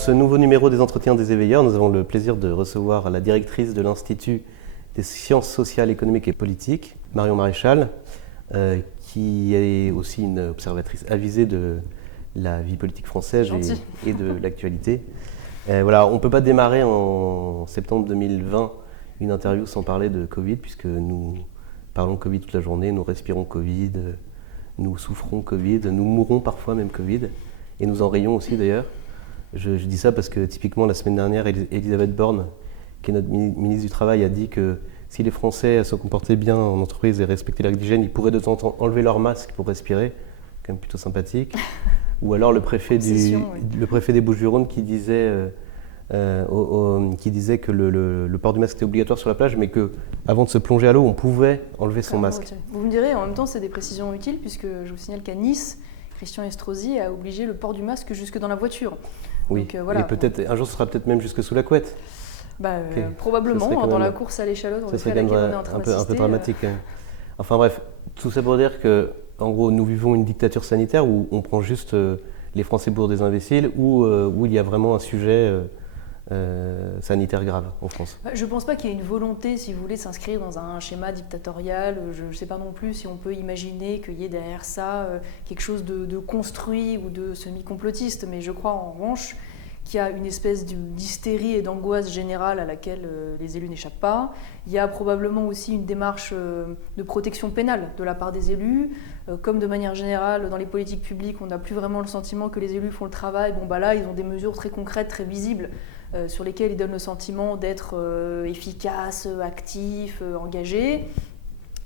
ce nouveau numéro des Entretiens des éveilleurs, nous avons le plaisir de recevoir la directrice de l'Institut des sciences sociales, économiques et politiques, Marion Maréchal, qui est aussi une observatrice avisée de la vie politique française et de l'actualité. Voilà, on ne peut pas démarrer en septembre 2020 une interview sans parler de Covid, puisque nous parlons Covid toute la journée, nous respirons Covid, nous souffrons Covid, nous mourons parfois même Covid, et nous en rions aussi d'ailleurs. Je dis ça parce que typiquement la semaine dernière, Elisabeth Borne, qui est notre ministre du Travail, a dit que si les Français se comportaient bien en entreprise et respectaient la règle d'hygiène, ils pourraient de temps en temps enlever leur masque pour respirer, quand même plutôt sympathique. Ou alors le préfet des Bouches-du-Rhône qui disait que le port du masque était obligatoire sur la plage, mais qu'avant de se plonger à l'eau, on pouvait enlever son masque. Vous me direz, en même temps, c'est des précisions utiles, puisque je vous signale qu'à Nice, Christian Estrosi a obligé le port du masque jusque dans la voiture. Oui, donc, voilà. Et peut-être, un jour ce sera peut-être même jusque sous la couette. Okay. Probablement, dans la course à l'échalote, ça serait quand même un peu dramatique. Enfin bref, tout ça pour dire que, en gros, nous vivons une dictature sanitaire où on prend juste les Français pour des imbéciles, où il y a vraiment un sujet sanitaire grave en France. Je ne pense pas qu'il y ait une volonté, si vous voulez, de s'inscrire dans un schéma dictatorial. Je ne sais pas non plus si on peut imaginer qu'il y ait derrière ça quelque chose de construit ou de semi-complotiste, mais je crois en revanche qu'il y a une espèce d'hystérie et d'angoisse générale à laquelle les élus n'échappent pas. Il y a probablement aussi une démarche de protection pénale de la part des élus. Comme de manière générale, dans les politiques publiques, on n'a plus vraiment le sentiment que les élus font le travail. Bon, là, ils ont des mesures très concrètes, très visibles, sur lesquelles ils donnent le sentiment d'être efficaces, actifs, engagés.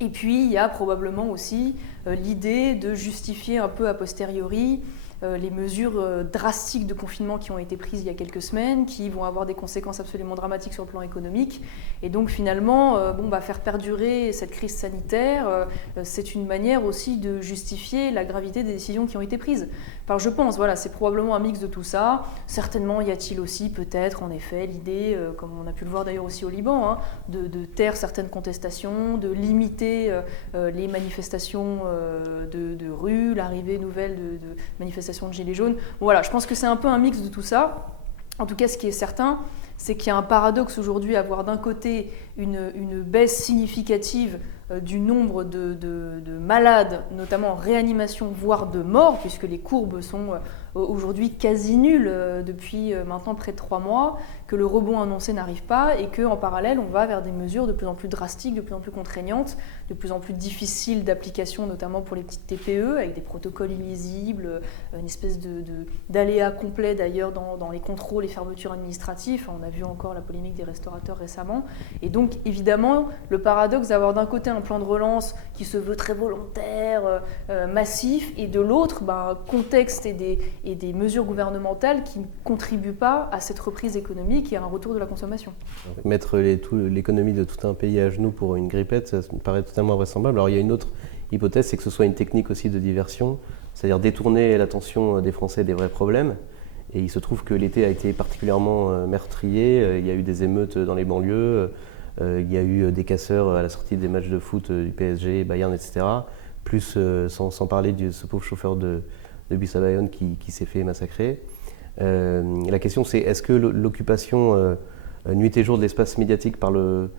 Et puis, il y a probablement aussi l'idée de justifier un peu a posteriori les mesures drastiques de confinement qui ont été prises il y a quelques semaines, qui vont avoir des conséquences absolument dramatiques sur le plan économique. Et donc finalement, faire perdurer cette crise sanitaire, c'est une manière aussi de justifier la gravité des décisions qui ont été prises. Enfin, je pense, voilà, c'est probablement un mix de tout ça. Certainement, y a-t-il aussi peut-être, en effet, l'idée, comme on a pu le voir d'ailleurs aussi au Liban, de taire certaines contestations, de limiter les manifestations de rue, l'arrivée nouvelle de manifestations de gilets jaunes. Voilà, je pense que c'est un peu un mix de tout ça. En tout cas, ce qui est certain, c'est qu'il y a un paradoxe aujourd'hui à voir d'un côté une baisse significative du nombre de malades, notamment en réanimation, voire de morts, puisque les courbes sont aujourd'hui quasi nulles depuis maintenant près de 3 mois, que le rebond annoncé n'arrive pas et qu'en parallèle, on va vers des mesures de plus en plus drastiques, de plus en plus contraignantes, de plus en plus difficiles d'application, notamment pour les petites TPE, avec des protocoles illisibles, une espèce d'aléa complet d'ailleurs dans les contrôles, les fermetures administratives. On a vu encore la polémique des restaurateurs récemment. Et donc, évidemment, le paradoxe d'avoir d'un côté un plan de relance qui se veut très volontaire, massif, et de l'autre, contexte et des mesures gouvernementales qui ne contribuent pas à cette reprise économique et à un retour de la consommation. Mettre l'économie de tout un pays à genoux pour une grippette, ça me paraît totalement invraisemblable. Alors il y a une autre hypothèse, c'est que ce soit une technique aussi de diversion, c'est-à-dire détourner l'attention des Français des vrais problèmes. Et il se trouve que l'été a été particulièrement meurtrier, il y a eu des émeutes dans les banlieues, il y a eu des casseurs à la sortie des matchs de foot du PSG, Bayern, etc. Plus, sans parler de ce pauvre chauffeur de bus à Bayonne qui s'est fait massacrer. La question c'est, est-ce que l'occupation nuit et jour de l'espace médiatique par le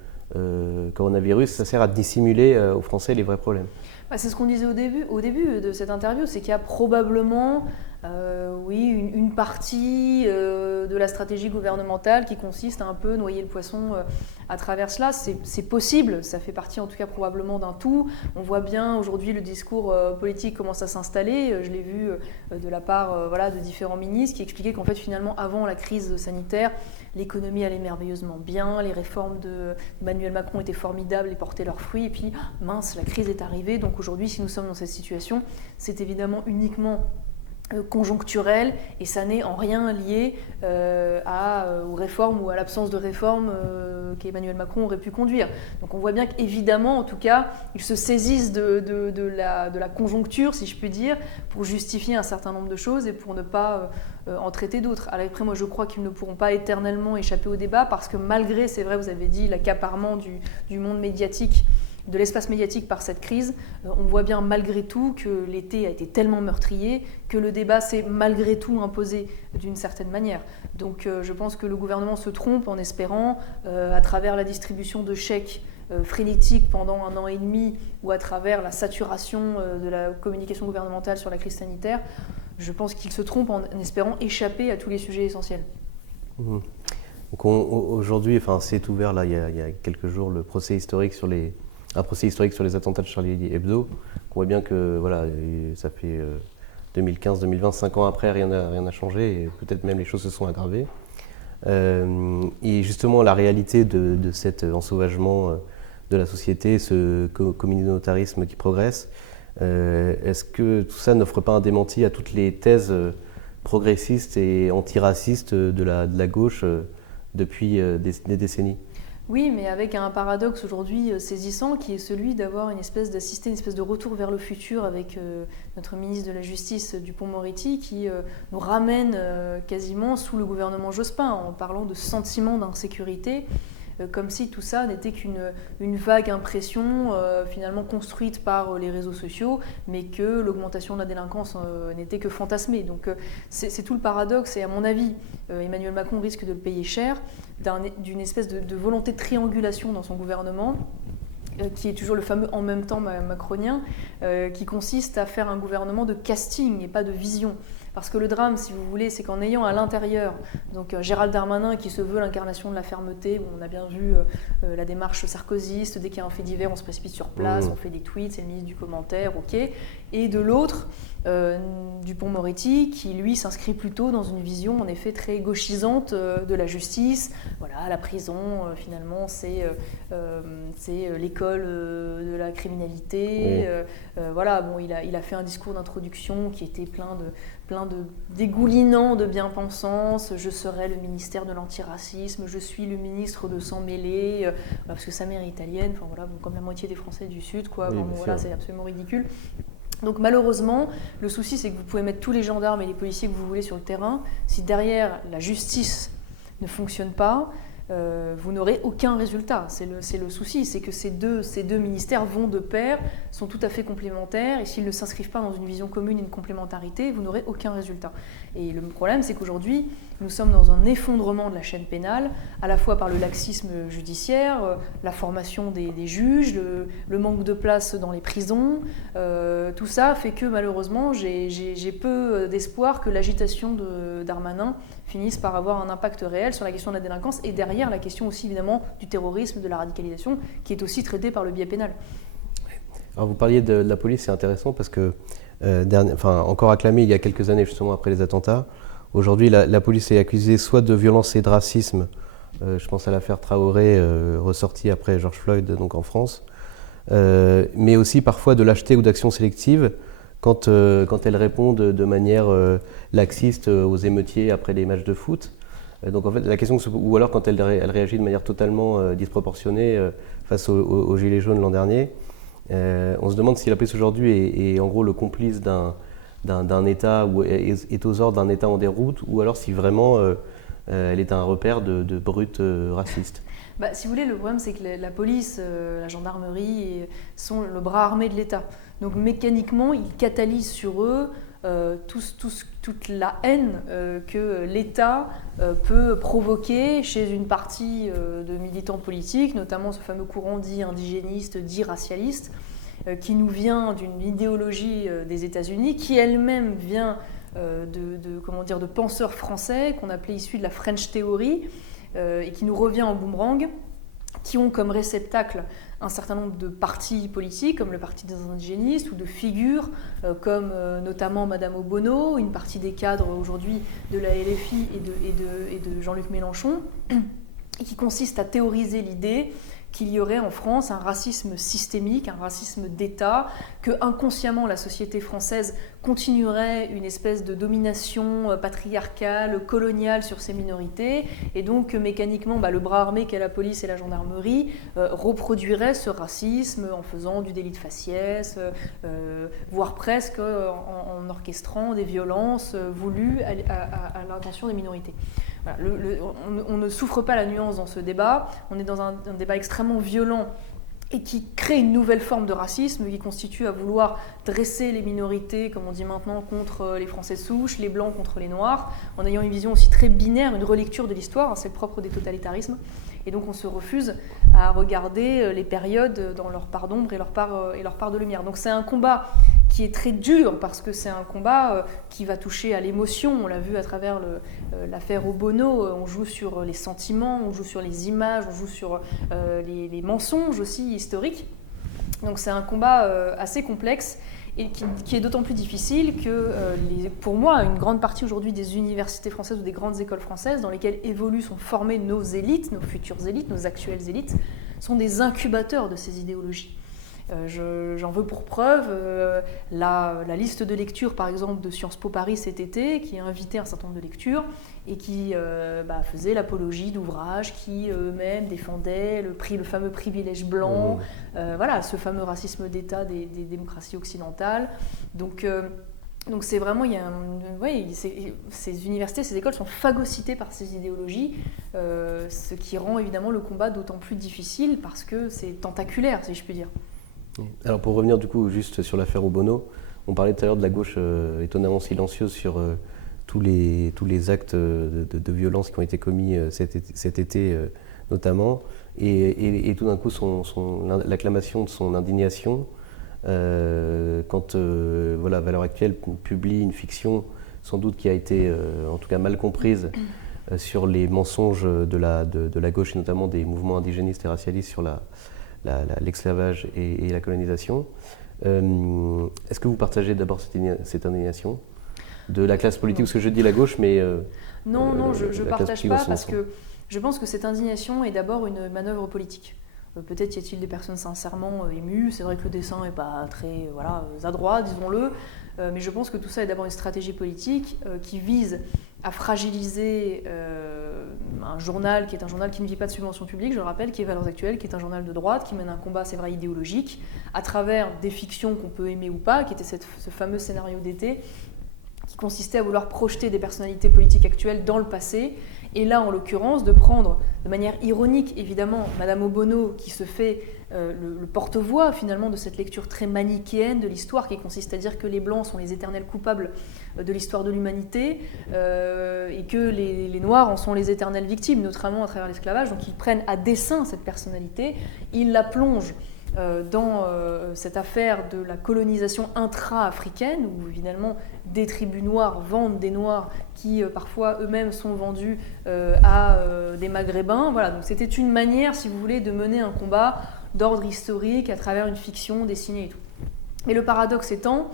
coronavirus, ça sert à dissimuler aux Français les vrais problèmes ? C'est ce qu'on disait au début de cette interview, c'est qu'il y a probablement une partie de la stratégie gouvernementale qui consiste à un peu noyer le poisson à travers cela. C'est possible, ça fait partie en tout cas probablement d'un tout. On voit bien aujourd'hui le discours politique commence à s'installer. Je l'ai vu de la part de différents ministres qui expliquaient qu'en fait finalement avant la crise sanitaire, l'économie allait merveilleusement bien, les réformes d'Emmanuel Macron étaient formidables et portaient leurs fruits. Et puis mince, la crise est arrivée. Donc aujourd'hui, si nous sommes dans cette situation, c'est évidemment uniquement conjoncturel et ça n'est en rien lié aux réformes ou à l'absence de réformes qu'Emmanuel Macron aurait pu conduire. Donc on voit bien qu'évidemment, en tout cas, ils se saisissent de la conjoncture, si je puis dire, pour justifier un certain nombre de choses et pour ne pas en traiter d'autres. Alors après, moi je crois qu'ils ne pourront pas éternellement échapper au débat parce que malgré, c'est vrai, vous avez dit, l'accaparement du monde médiatique de l'espace médiatique par cette crise, on voit bien malgré tout que l'été a été tellement meurtrier que le débat s'est malgré tout imposé d'une certaine manière. Donc je pense que le gouvernement se trompe en espérant, à travers la distribution de chèques frénétique pendant 1 an et demi ou à travers la saturation de la communication gouvernementale sur la crise sanitaire, je pense qu'il se trompe en espérant échapper à tous les sujets essentiels. Mmh. Donc aujourd'hui, c'est ouvert là, il y a quelques jours, un procès historique sur les attentats de Charlie Hebdo. On voit bien que voilà, ça fait 2015-2020, 5 ans après, rien n'a changé et peut-être même les choses se sont aggravées. Et justement, la réalité de cet ensauvagement de la société, ce communautarisme qui progresse, est-ce que tout ça n'offre pas un démenti à toutes les thèses progressistes et antiracistes de la gauche depuis des décennies? Oui, mais avec un paradoxe aujourd'hui saisissant qui est celui d'assister à une espèce de retour vers le futur avec notre ministre de la Justice Dupond-Moretti qui nous ramène quasiment sous le gouvernement Jospin en parlant de sentiment d'insécurité, comme si tout ça n'était qu'une vague impression finalement construite par les réseaux sociaux, mais que l'augmentation de la délinquance n'était que fantasmée. Donc c'est tout le paradoxe et à mon avis, Emmanuel Macron risque de le payer cher d'une espèce de volonté de triangulation dans son gouvernement, qui est toujours le fameux « en même temps » macronien, qui consiste à faire un gouvernement de casting et pas de vision. Parce que le drame, si vous voulez, c'est qu'en ayant à l'intérieur donc Gérald Darmanin qui se veut l'incarnation de la fermeté, où on a bien vu la démarche sarkozyste, dès qu'il y a un fait divers, on se précipite sur place, on fait des tweets, c'est le ministre du commentaire, ok. Et de l'autre, Dupond-Moretti, qui lui s'inscrit plutôt dans une vision en effet très gauchisante de la justice. Voilà, la prison, finalement, c'est l'école de la criminalité. Voilà, bon, il a fait un discours d'introduction qui était plein de dégoulinant de bien-pensance. Je serai le ministère de l'antiracisme, je suis le ministre de s'en mêler, parce que sa mère est italienne, enfin voilà, bon, comme la moitié des Français du Sud, quoi. Oui, bon, voilà, c'est absolument ridicule. Donc malheureusement, le souci c'est que vous pouvez mettre tous les gendarmes et les policiers que vous voulez sur le terrain, si derrière la justice ne fonctionne pas, vous n'aurez aucun résultat. C'est le souci, c'est que ces deux ministères vont de pair, sont tout à fait complémentaires, et s'ils ne s'inscrivent pas dans une vision commune, une complémentarité, vous n'aurez aucun résultat. Et le problème, c'est qu'aujourd'hui, nous sommes dans un effondrement de la chaîne pénale, à la fois par le laxisme judiciaire, la formation des juges, le manque de place dans les prisons. Tout ça fait que malheureusement, j'ai peu d'espoir que l'agitation de Darmanin finisse par avoir un impact réel sur la question de la délinquance et derrière la question aussi évidemment du terrorisme, de la radicalisation, qui est aussi traitée par le biais pénal. Alors vous parliez de la police, c'est intéressant parce que, encore acclamée il y a quelques années justement après les attentats, aujourd'hui la police est accusée soit de violence et de racisme, je pense à l'affaire Traoré ressortie après George Floyd donc en France, mais aussi parfois de lâcheté ou d'action sélective quand elle répond de manière laxiste aux émeutiers après les matchs de foot. Donc en fait, la question, ou alors quand elle réagit de manière totalement disproportionnée face aux Gilets jaunes l'an dernier, on se demande si la police aujourd'hui est en gros le complice d'un État ou est aux ordres d'un État en déroute, ou alors si vraiment elle est un repère de brutes racistes. Si vous voulez, le problème c'est que la police, la gendarmerie sont le bras armé de l'État. Donc mécaniquement, ils catalysent sur eux toute la haine que l'État peut provoquer chez une partie de militants politiques, notamment ce fameux courant dit indigéniste, dit racialiste, qui nous vient d'une idéologie des États-Unis, qui elle-même vient de penseurs français qu'on appelait issus de la French Theory, et qui nous revient en boomerang, qui ont comme réceptacle un certain nombre de partis politiques, comme le Parti des indigénistes, ou de figures comme notamment Madame Obono, une partie des cadres aujourd'hui de la LFI et de Jean-Luc Mélenchon, et qui consiste à théoriser l'idée qu'il y aurait en France un racisme systémique, un racisme d'État, que inconsciemment la société française continuerait une espèce de domination patriarcale, coloniale sur ces minorités, et donc mécaniquement le bras armé qu'est la police et la gendarmerie reproduirait ce racisme en faisant du délit de faciès, voire presque en orchestrant des violences voulues à l'intention des minorités. Voilà, on ne souffre pas la nuance dans ce débat, on est dans un débat extrêmement violent et qui crée une nouvelle forme de racisme qui constitue à vouloir dresser les minorités, comme on dit maintenant, contre les Français de souche, les Blancs contre les Noirs, en ayant une vision aussi très binaire, une relecture de l'histoire, c'est le propre des totalitarismes. Et donc on se refuse à regarder les périodes dans leur part d'ombre et leur part de lumière. Donc c'est un combat qui est très dur parce que c'est un combat qui va toucher à l'émotion. On l'a vu à travers l'affaire Obono, on joue sur les sentiments, on joue sur les images, on joue sur les mensonges aussi historiques. Donc c'est un combat assez complexe et qui est d'autant plus difficile que, pour moi, une grande partie aujourd'hui des universités françaises ou des grandes écoles françaises dans lesquelles évoluent, sont formées nos élites, nos futures élites, nos actuelles élites, sont des incubateurs de ces idéologies. J'en veux pour preuve la liste de lecture, par exemple, de Sciences Po Paris cet été, qui a invité un certain nombre de lectures et qui faisait l'apologie d'ouvrages qui eux-mêmes défendaient le fameux privilège blanc, voilà, ce fameux racisme d'État des démocraties occidentales. Donc c'est vraiment, ces universités, ces écoles sont phagocytées par ces idéologies, ce qui rend évidemment le combat d'autant plus difficile parce que c'est tentaculaire, si je puis dire. Alors pour revenir du coup juste sur l'affaire Obono, on parlait tout à l'heure de la gauche étonnamment silencieuse sur tous les actes de violence qui ont été commis cet été notamment, et tout d'un coup l'acclamation de son indignation quand Valeurs Actuelles publie une fiction sans doute qui a été en tout cas mal comprise sur les mensonges de la gauche et notamment des mouvements indigénistes et racialistes sur l'esclavage et la colonisation. Est-ce que vous partagez d'abord cette indignation de la classe politique, parce que je dis la gauche, mais... Non, je ne partage pas, parce que je pense que cette indignation est d'abord une manœuvre politique. Peut-être y a-t-il des personnes sincèrement émues, c'est vrai que le dessin n'est pas très adroit, disons-le, mais je pense que tout ça est d'abord une stratégie politique qui vise à fragiliser un journal qui est un journal qui ne vit pas de subvention publique, je le rappelle, qui est Valeurs Actuelles, qui est un journal de droite, qui mène un combat, c'est vrai, idéologique, à travers des fictions qu'on peut aimer ou pas, qui était ce fameux scénario d'été, qui consistait à vouloir projeter des personnalités politiques actuelles dans le passé, et là, en l'occurrence, de prendre de manière ironique, évidemment, Madame Obono, qui se fait le porte-voix, finalement, de cette lecture très manichéenne de l'histoire, qui consiste à dire que les Blancs sont les éternels coupables de l'histoire de l'humanité, et que les Noirs en sont les éternelles victimes, notamment à travers l'esclavage. Donc, ils prennent à dessein cette personnalité, ils la plongent dans cette affaire de la colonisation intra-africaine, où évidemment des tribus noires vendent des noirs qui parfois eux-mêmes sont vendus à des maghrébins. Voilà, donc c'était une manière, si vous voulez, de mener un combat d'ordre historique à travers une fiction dessinée et tout. Mais le paradoxe étant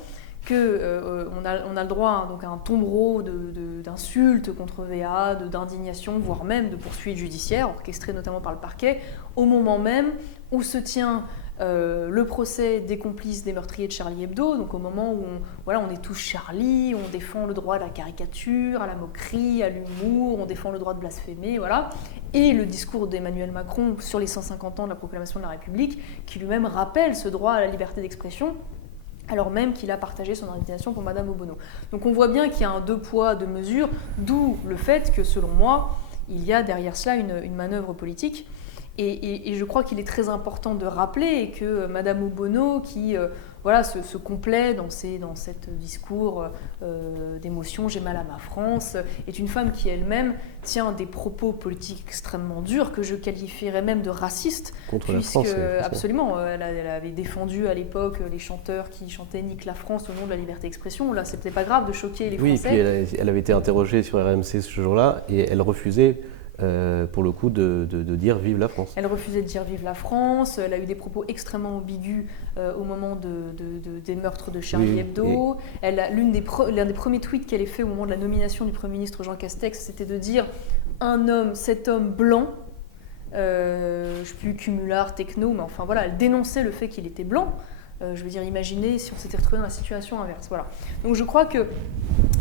qu'on a le droit donc, à un tombereau d'insultes contre VA, d'indignation, voire même de poursuites judiciaires, orchestrées notamment par le parquet, au moment même où se tient le procès des complices des meurtriers de Charlie Hebdo, donc au moment où on est tous Charlie, on défend le droit à la caricature, à la moquerie, à l'humour, on défend le droit de blasphémer, voilà. Et le discours d'Emmanuel Macron sur les 150 ans de la proclamation de la République, qui lui-même rappelle ce droit à la liberté d'expression, alors même qu'il a partagé son indignation pour Madame Obono. Donc on voit bien qu'il y a un deux poids, deux mesures, d'où le fait que, selon moi, il y a derrière cela une manœuvre politique. Et je crois qu'il est très important de rappeler que Madame Obono, qui se complaît dans cet discours d'émotion, j'ai mal à ma France, est une femme qui elle-même tient des propos politiques extrêmement durs, que je qualifierais même de racistes. Contre la France, absolument, elle avait défendu à l'époque les chanteurs qui chantaient « Nique la France » au nom de la liberté d'expression. Là, c'était pas grave de choquer les Français. Oui, et puis elle avait été interrogée sur RMC ce jour-là, et elle refusait pour le coup de dire vive la France. Elle refusait de dire vive la France, elle a eu des propos extrêmement ambigus au moment des meurtres de Charlie Hebdo. L'un des premiers tweets qu'elle a fait au moment de la nomination du Premier ministre Jean Castex, c'était de dire cet homme blanc, je ne sais plus, cumulard, techno, mais enfin voilà, elle dénonçait le fait qu'il était blanc. Je veux dire, imaginez si on s'était retrouvé dans la situation inverse. Voilà. Donc je crois qu'il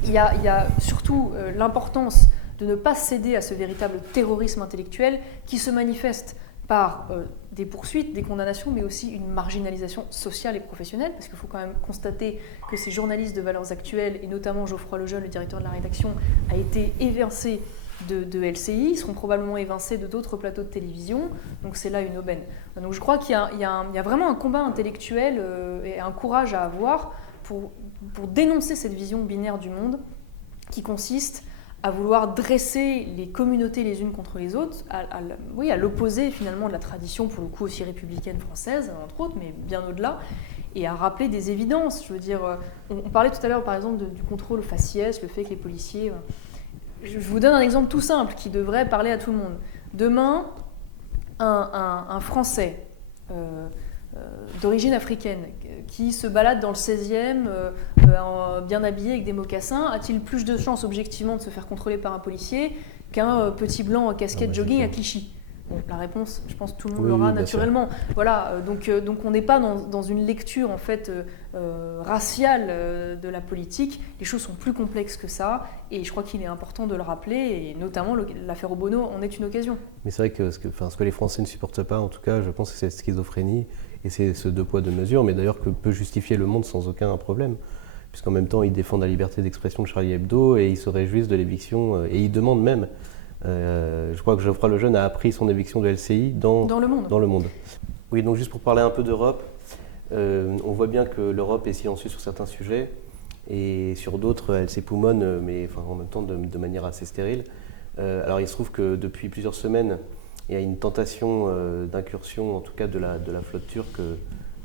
y a surtout l'importance de ne pas céder à ce véritable terrorisme intellectuel qui se manifeste par des poursuites, des condamnations, mais aussi une marginalisation sociale et professionnelle, parce qu'il faut quand même constater que ces journalistes de Valeurs Actuelles, et notamment Geoffroy Lejeune, le directeur de la rédaction, a été évincé de LCI, seront probablement évincés de d'autres plateaux de télévision, donc c'est là une aubaine. Donc je crois qu'il y a vraiment un combat intellectuel et un courage à avoir pour dénoncer cette vision binaire du monde qui consiste à vouloir dresser les communautés les unes contre les autres, à l'opposé finalement de la tradition, pour le coup aussi républicaine française, entre autres, mais bien au-delà, et à rappeler des évidences. Je veux dire, on parlait tout à l'heure par exemple du contrôle faciès, le fait que les policiers... Je vous donne un exemple tout simple qui devrait parler à tout le monde. Demain, un Français d'origine africaine qui se balade dans le 16e bien habillé avec des mocassins, a-t-il plus de chances objectivement de se faire contrôler par un policier qu'un petit blanc en casquette jogging à Clichy? Bon, la réponse, je pense que tout le monde l'aura naturellement. Voilà, donc on n'est pas dans une lecture en fait raciale de la politique. Les choses sont plus complexes que ça, et je crois qu'il est important de le rappeler, et notamment l'affaire Obono en est une occasion. Mais c'est vrai que ce que les Français ne supportent pas, en tout cas, je pense que c'est cette schizophrénie, et c'est ce deux poids deux mesures, mais d'ailleurs que peut justifier Le Monde sans aucun problème, puisqu'en même temps ils défendent la liberté d'expression de Charlie Hebdo, et ils se réjouissent de l'éviction, et ils demandent même. Je crois que Geoffroy Lejeune a appris son éviction de LCI dans Le Monde. Oui, donc juste pour parler un peu d'Europe, on voit bien que l'Europe est silencieuse sur certains sujets, et sur d'autres, elle s'époumonne, mais en même temps de manière assez stérile. Alors il se trouve que depuis plusieurs semaines, il y a une tentation d'incursion, en tout cas de la flotte turque,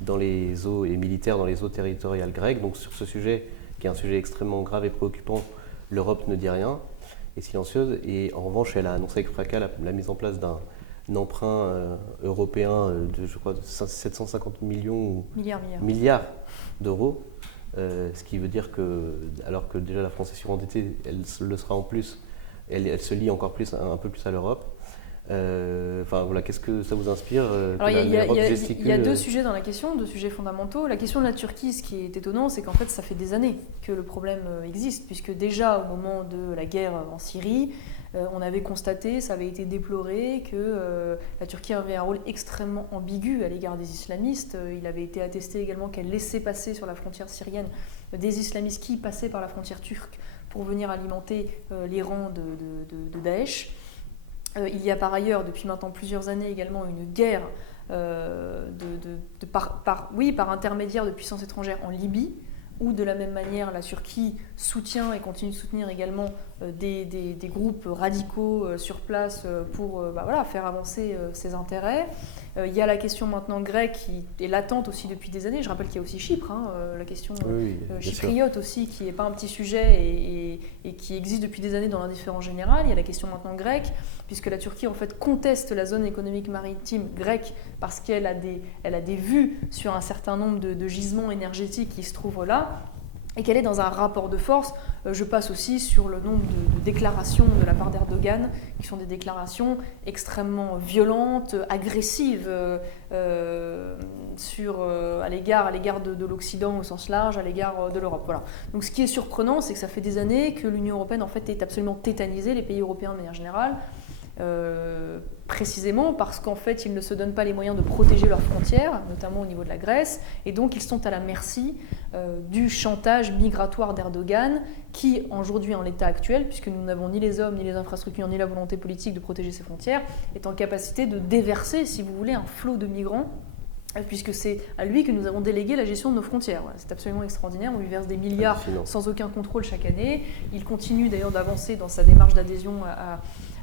dans les eaux et militaires dans les eaux territoriales grecques. Donc sur ce sujet, qui est un sujet extrêmement grave et préoccupant, l'Europe ne dit rien, est silencieuse, et en revanche elle a annoncé avec fracas la mise en place d'un emprunt européen de, je crois, de 750 milliards d'euros, ce qui veut dire que, alors que déjà la France est surendettée, elle le sera en plus, elle se lie encore plus, un peu plus à l'Europe. Voilà, qu'est-ce que ça vous inspire il y a deux sujets dans la question, deux sujets fondamentaux. La question de la Turquie, ce qui est étonnant, c'est qu'en fait ça fait des années que le problème existe, puisque déjà au moment de la guerre en Syrie, on avait constaté, ça avait été déploré, que la Turquie avait un rôle extrêmement ambigu à l'égard des islamistes. Il avait été attesté également qu'elle laissait passer sur la frontière syrienne des islamistes qui passaient par la frontière turque pour venir alimenter les rangs de Daesh. Il y a par ailleurs, depuis maintenant plusieurs années également, une guerre par intermédiaire de puissances étrangères en Libye, où de la même manière la Turquie soutient et continue de soutenir également des groupes radicaux sur place pour faire avancer ses intérêts. Il y a la question maintenant grecque qui est latente aussi depuis des années. Je rappelle qu'il y a aussi Chypre, la question chypriote aussi, qui n'est pas un petit sujet et qui existe depuis des années dans l'indifférence générale. Il y a la question maintenant grecque, puisque la Turquie en fait conteste la zone économique maritime grecque parce qu'elle a des vues sur un certain nombre de gisements énergétiques qui se trouvent là, et qu'elle est dans un rapport de force. Je passe aussi sur le nombre de déclarations de la part d'Erdogan, qui sont des déclarations extrêmement violentes, agressives à l'égard de l'Occident au sens large, à l'égard de l'Europe. Voilà. Donc ce qui est surprenant, c'est que ça fait des années que l'Union européenne en fait est absolument tétanisée, les pays européens de manière générale, précisément parce qu'en fait ils ne se donnent pas les moyens de protéger leurs frontières, notamment au niveau de la Grèce, et donc ils sont à la merci du chantage migratoire d'Erdogan qui, aujourd'hui en l'état actuel, puisque nous n'avons ni les hommes, ni les infrastructures, ni la volonté politique de protéger ses frontières, est en capacité de déverser, si vous voulez, un flot de migrants, puisque c'est à lui que nous avons délégué la gestion de nos frontières. Voilà, c'est absolument extraordinaire, on lui verse des milliards sans aucun contrôle chaque année. Il continue d'ailleurs d'avancer dans sa démarche d'adhésion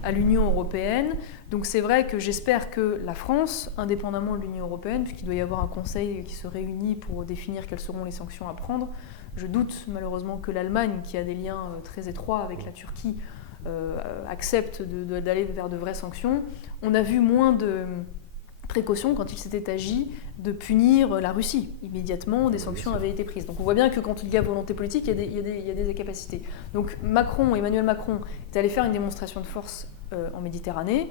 à l'Union européenne. Donc c'est vrai que j'espère que la France, indépendamment de l'Union européenne, puisqu'il doit y avoir un conseil qui se réunit pour définir quelles seront les sanctions à prendre, je doute malheureusement que l'Allemagne, qui a des liens très étroits avec la Turquie, accepte d'aller vers de vraies sanctions. On a vu moins de précaution quand il s'était agi de punir la Russie. Immédiatement, des sanctions avaient été prises. Donc on voit bien que quand il y a volonté politique, il y a des incapacités. Donc Emmanuel Macron est allé faire une démonstration de force en Méditerranée.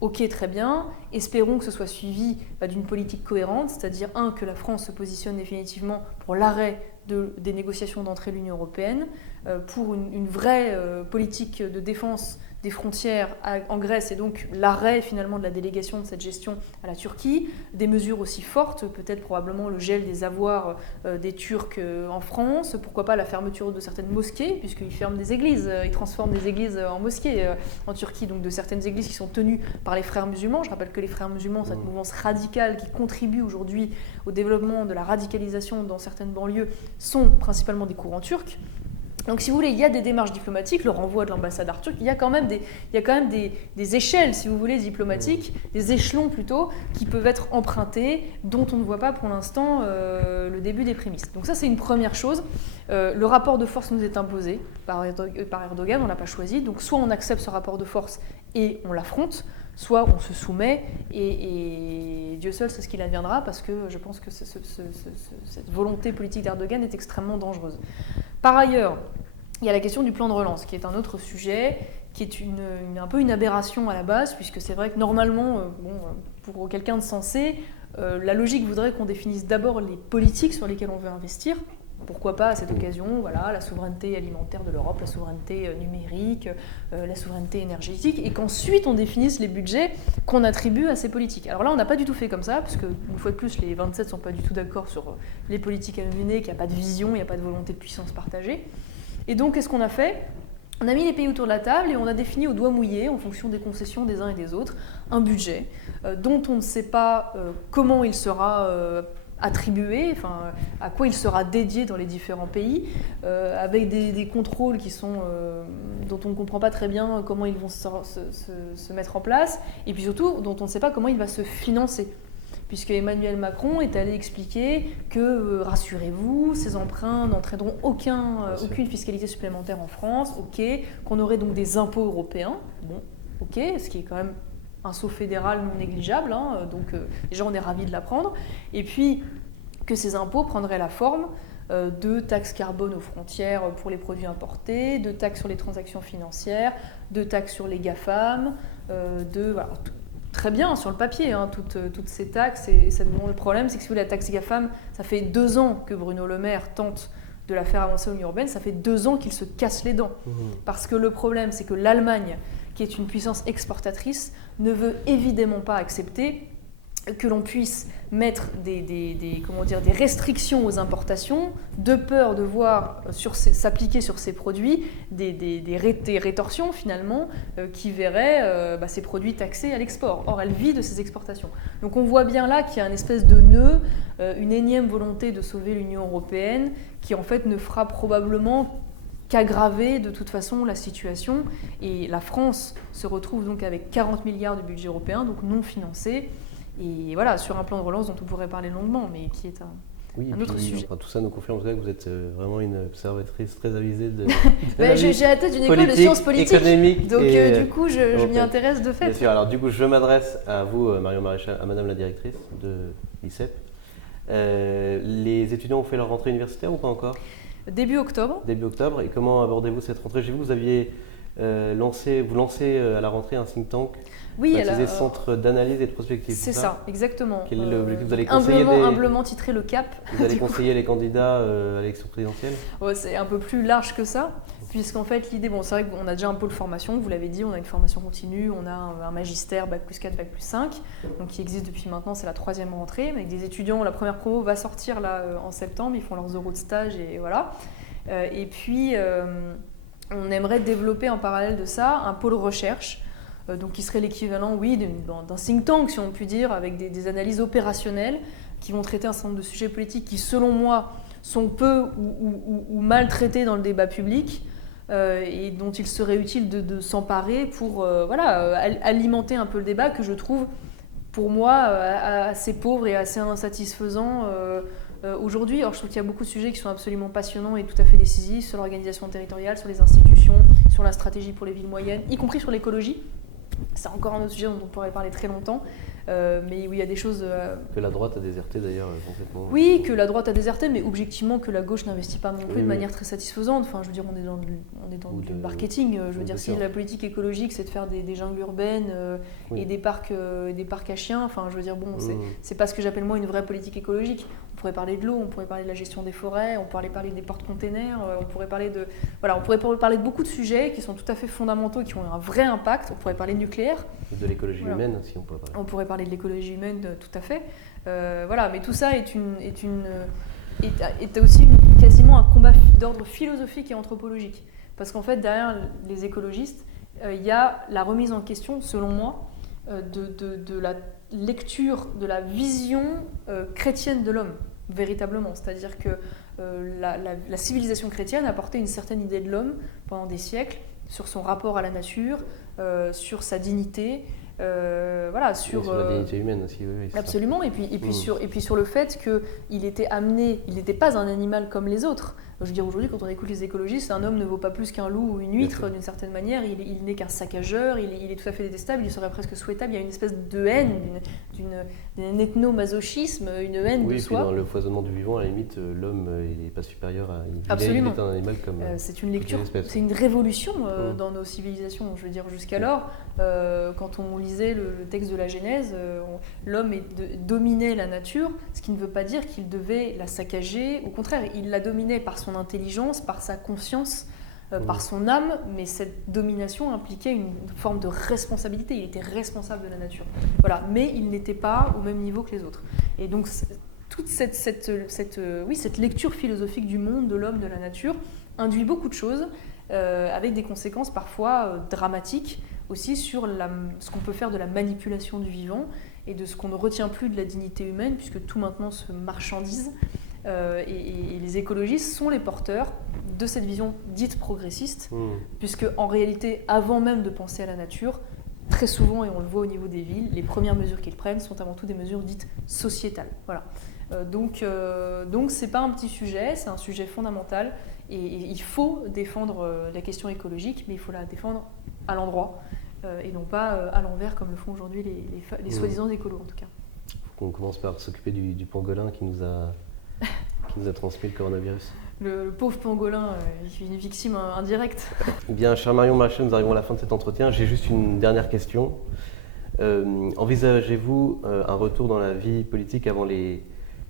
Ok, très bien. Espérons que ce soit suivi d'une politique cohérente, c'est-à-dire que la France se positionne définitivement pour l'arrêt des négociations d'entrée de l'Union européenne, pour une vraie politique de défense des frontières en Grèce et donc l'arrêt finalement de la délégation de cette gestion à la Turquie, des mesures aussi fortes, peut-être probablement le gel des avoirs des Turcs en France, pourquoi pas la fermeture de certaines mosquées, puisqu'ils ferment des églises, ils transforment des églises en mosquées en Turquie, donc de certaines églises qui sont tenues par les frères musulmans. Je rappelle que les frères musulmans, cette mouvance radicale qui contribue aujourd'hui au développement de la radicalisation dans certaines banlieues, sont principalement des courants turcs. Donc si vous voulez, il y a des démarches diplomatiques, le renvoi de l'ambassadeur turc, il y a quand même des échelles, si vous voulez, diplomatiques, des échelons plutôt, qui peuvent être empruntés, dont on ne voit pas pour l'instant le début des prémices. Donc ça, c'est une première chose. Le rapport de force nous est imposé par Erdogan, on ne l'a pas choisi. Donc soit on accepte ce rapport de force et on l'affronte, soit on se soumet et Dieu seul sait ce qu'il adviendra, parce que je pense que cette volonté politique d'Erdogan est extrêmement dangereuse. Par ailleurs, il y a la question du plan de relance, qui est un autre sujet, qui est un peu une aberration à la base, puisque c'est vrai que normalement, pour quelqu'un de sensé, la logique voudrait qu'on définisse d'abord les politiques sur lesquelles on veut investir. Pourquoi pas à cette occasion, voilà, la souveraineté alimentaire de l'Europe, la souveraineté numérique, la souveraineté énergétique, et qu'ensuite on définisse les budgets qu'on attribue à ces politiques. Alors là, on n'a pas du tout fait comme ça, parce que, une fois de plus, les 27 ne sont pas du tout d'accord sur les politiques à mener, qu'il n'y a pas de vision, il n'y a pas de volonté de puissance partagée. Et donc, qu'est-ce qu'on a fait ? On a mis les pays autour de la table et on a défini au doigt mouillé, en fonction des concessions des uns et des autres, un budget dont on ne sait pas comment il sera attribué, enfin, à quoi il sera dédié dans les différents pays, avec des contrôles qui sont, dont on ne comprend pas très bien comment ils vont se mettre en place, et puis surtout dont on ne sait pas comment il va se financer. Puisque Emmanuel Macron est allé expliquer que, rassurez-vous, ces emprunts n'entraîneront aucune fiscalité supplémentaire en France, ok, qu'on aurait donc des impôts européens, bon, ok, ce qui est quand même un saut fédéral non négligeable, hein, donc déjà on est ravis de l'apprendre, et puis que ces impôts prendraient la forme de taxes carbone aux frontières pour les produits importés, de taxes sur les transactions financières, de taxes sur les GAFAM, voilà, très bien sur le papier, hein, toutes ces taxes, et ça demande le problème, c'est que si vous voulez, la taxe GAFAM, ça fait 2 ans que Bruno Le Maire tente de la faire avancer à l'Union européenne, ça fait 2 ans qu'il se casse les dents. Parce que le problème, c'est que l'Allemagne, qui est une puissance exportatrice, ne veut évidemment pas accepter que l'on puisse mettre des restrictions aux importations, de peur de voir s'appliquer sur ces produits des rétorsions finalement qui verraient ces produits taxés à l'export. Or, elle vit de ces exportations. Donc on voit bien là qu'il y a une espèce de nœud, une énième volonté de sauver l'Union européenne qui en fait ne fera probablement qu'aggraver de toute façon la situation. Et la France se retrouve donc avec 40 milliards de budget européen, donc non financé. Et voilà, sur un plan de relance dont on pourrait parler longuement, mais qui est un autre sujet. Enfin, tout ça nous confirme en tout cas que vous êtes vraiment une observatrice très avisée de j'ai la tête d'une école de sciences politiques, donc du coup je m'y intéresse de fait. Bien sûr, alors du coup je m'adresse à vous, Marion Maréchal, à Madame la directrice de l'ICEP. Les étudiants ont fait leur rentrée universitaire ou pas encore ? Début octobre. Début octobre, et comment abordez-vous cette rentrée ? J'ai vu que vous aviez lancé à la rentrée un think tank. Oui, baptisé Centre d'analyse et de prospective. C'est ça, exactement. Quel est l'objectif ? Vous allez conseiller humblement titré le CAP. Vous allez conseiller les candidats à l'élection présidentielle ? C'est un peu plus large que ça, puisqu'en fait l'idée, c'est vrai qu'on a déjà un pôle formation, vous l'avez dit, on a une formation continue, on a un magistère Bac+4, Bac+5, donc qui existe depuis maintenant, c'est la 3e rentrée, avec des étudiants, la première promo va sortir là en septembre, ils font leurs euros de stage et voilà. Et puis on aimerait développer en parallèle de ça un pôle recherche, donc qui serait l'équivalent, oui, d'un think tank, si on peut dire, avec des analyses opérationnelles qui vont traiter un certain nombre de sujets politiques qui, selon moi, sont peu ou mal traités dans le débat public et dont il serait utile de s'emparer pour alimenter un peu le débat que je trouve, pour moi, assez pauvre et assez insatisfaisant aujourd'hui. Alors, je trouve qu'il y a beaucoup de sujets qui sont absolument passionnants et tout à fait décisifs sur l'organisation territoriale, sur les institutions, sur la stratégie pour les villes moyennes, y compris sur l'écologie. C'est encore un autre sujet dont on pourrait parler très longtemps, mais oui, il y a des choses... Que la droite a déserté d'ailleurs complètement. Oui, que la droite a déserté, mais objectivement que la gauche n'investit pas non plus de manière très satisfaisante. Enfin, je veux dire, on est dans du marketing. Je veux dire, si la politique écologique, c'est de faire des jungles urbaines et des parcs à chiens, enfin, je veux dire, bon, c'est pas ce que j'appelle moi une vraie politique écologique. pourrait parler de l'eau, on pourrait parler de la gestion des forêts, on pourrait parler des porte-containers, on pourrait parler de beaucoup de sujets qui sont tout à fait fondamentaux, qui ont un vrai impact. On pourrait parler de nucléaire. De l'écologie humaine aussi, on pourrait parler. On pourrait parler de l'écologie humaine, tout à fait. Mais tout ça est aussi quasiment un combat d'ordre philosophique et anthropologique. Parce qu'en fait, derrière les écologistes, il y a la remise en question, selon moi, de la lecture, de la vision chrétienne de l'homme, véritablement. C'est-à-dire que la civilisation chrétienne a porté une certaine idée de l'homme pendant des siècles, sur son rapport à la nature, sur sa dignité, sur la dignité humaine aussi, oui. Absolument, et puis sur le fait qu'il était amené, il n'était pas un animal comme les autres. Je veux dire, aujourd'hui, quand on écoute les écologistes, un homme ne vaut pas plus qu'un loup ou une huître, d'une certaine manière. Il n'est qu'un saccageur, il est tout à fait détestable, il serait presque souhaitable. Il y a une espèce de haine, d'un ethnomasochisme, une haine de soi. Oui, dans le foisonnement du vivant, à la limite, l'homme n'est pas supérieur à... Absolument. Il est un animal comme c'est une lecture, c'est une révolution dans nos civilisations. Je veux dire, jusqu'alors, quand on lisait le texte de la Genèse, l'homme dominait la nature, ce qui ne veut pas dire qu'il devait la saccager. Au contraire, il la dominait par son intelligence, par sa conscience, par son âme, mais cette domination impliquait une forme de responsabilité. Il était responsable de la nature. Voilà. Mais il n'était pas au même niveau que les autres. Et donc, toute cette lecture philosophique du monde, de l'homme, de la nature, induit beaucoup de choses, avec des conséquences parfois dramatiques aussi sur ce qu'on peut faire de la manipulation du vivant et de ce qu'on ne retient plus de la dignité humaine, puisque tout maintenant se marchandise. Et les écologistes sont les porteurs de cette vision dite progressiste, puisque en réalité, avant même de penser à la nature, très souvent, et on le voit au niveau des villes, les premières mesures qu'ils prennent sont avant tout des mesures dites sociétales. Voilà. Donc c'est pas un petit sujet, c'est un sujet fondamental, et il faut défendre la question écologique, mais il faut la défendre à l'endroit, et non pas à l'envers comme le font aujourd'hui les soi-disant écolos en tout cas. Il faut qu'on commence par s'occuper du pangolin qui nous a transmis le coronavirus. Le pauvre pangolin, il est une victime indirecte. Bien, cher Marion Maréchal, nous arrivons à la fin de cet entretien. J'ai juste une dernière question. Envisagez-vous un retour dans la vie politique avant les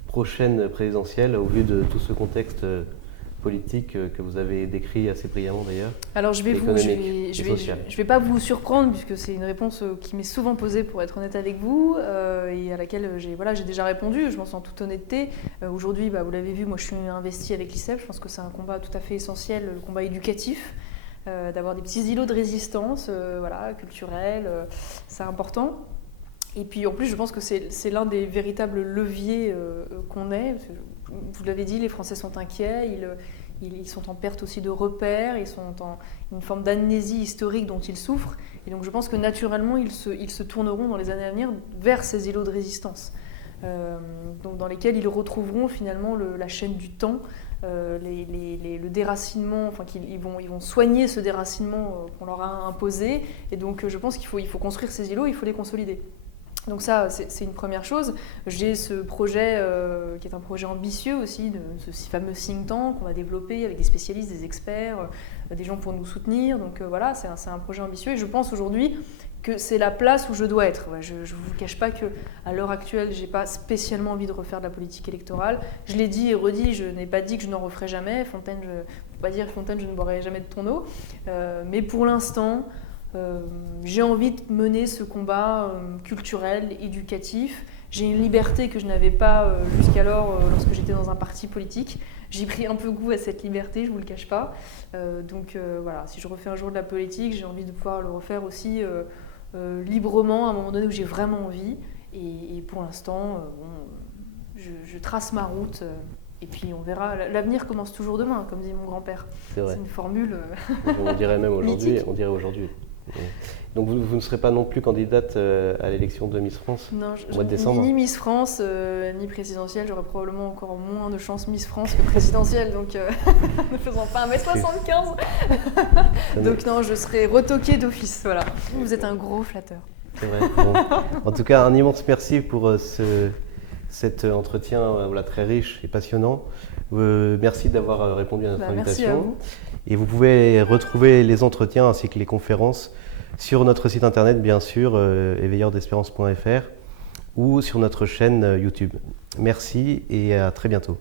prochaines présidentielles, au vu de tout ce contexte politique que vous avez décrit assez brillamment d'ailleurs? Alors je vais pas vous surprendre, puisque c'est une réponse qui m'est souvent posée, pour être honnête avec vous, et à laquelle j'ai déjà répondu, je m'en sens en toute honnêteté. Aujourd'hui, vous l'avez vu, moi je suis investie avec l'ICEF, je pense que c'est un combat tout à fait essentiel, le combat éducatif, d'avoir des petits îlots de résistance, culturels, c'est important. Et puis en plus, je pense que c'est l'un des véritables leviers qu'on ait. Parce que, vous l'avez dit, les Français sont inquiets, ils sont en perte aussi de repères, ils sont en une forme d'amnésie historique dont ils souffrent. Et donc je pense que naturellement, ils se tourneront dans les années à venir vers ces îlots de résistance, donc dans lesquels ils retrouveront finalement la chaîne du temps, le déracinement, ils vont soigner ce déracinement qu'on leur a imposé. Et donc je pense qu'il faut construire ces îlots, il faut les consolider. Donc ça, c'est une première chose. J'ai ce projet qui est un projet ambitieux aussi, de ce fameux think tank qu'on va développer avec des spécialistes, des experts, des gens pour nous soutenir. Donc voilà, c'est un projet ambitieux, et je pense aujourd'hui que c'est la place où je dois être. Je ne vous cache pas qu'à l'heure actuelle, je n'ai pas spécialement envie de refaire de la politique électorale. Je l'ai dit et redit, je n'ai pas dit que je n'en referai jamais. Fontaine, je ne peux pas dire Fontaine, je ne boirai jamais de ton eau. Mais pour l'instant, j'ai envie de mener ce combat culturel, éducatif. J'ai une liberté que je n'avais pas jusqu'alors lorsque j'étais dans un parti politique. J'ai pris un peu goût à cette liberté, je ne vous le cache pas. Donc voilà, si je refais un jour de la politique, j'ai envie de pouvoir le refaire aussi librement à un moment donné où j'ai vraiment envie. Et pour l'instant, je trace ma route. Et puis on verra, l'avenir commence toujours demain, comme dit mon grand-père. C'est vrai. C'est une formule on dirait même aujourd'hui. mythique. On dirait aujourd'hui. Donc vous ne serez pas non plus candidate à l'élection de Miss France au mois de décembre? Ni Miss France, ni présidentielle. J'aurais probablement encore moins de chance Miss France que présidentielle, donc ne faisant pas 1m75. Donc non, je serai retoquée d'office. Voilà. Vous êtes un gros flatteur. C'est vrai. Bon. En tout cas, un immense merci pour cet entretien très riche et passionnant. Merci d'avoir répondu à notre invitation. Merci à vous. Et vous pouvez retrouver les entretiens ainsi que les conférences sur notre site internet, bien sûr, éveilleurdespérance.fr. ou sur notre chaîne YouTube. Merci et à très bientôt.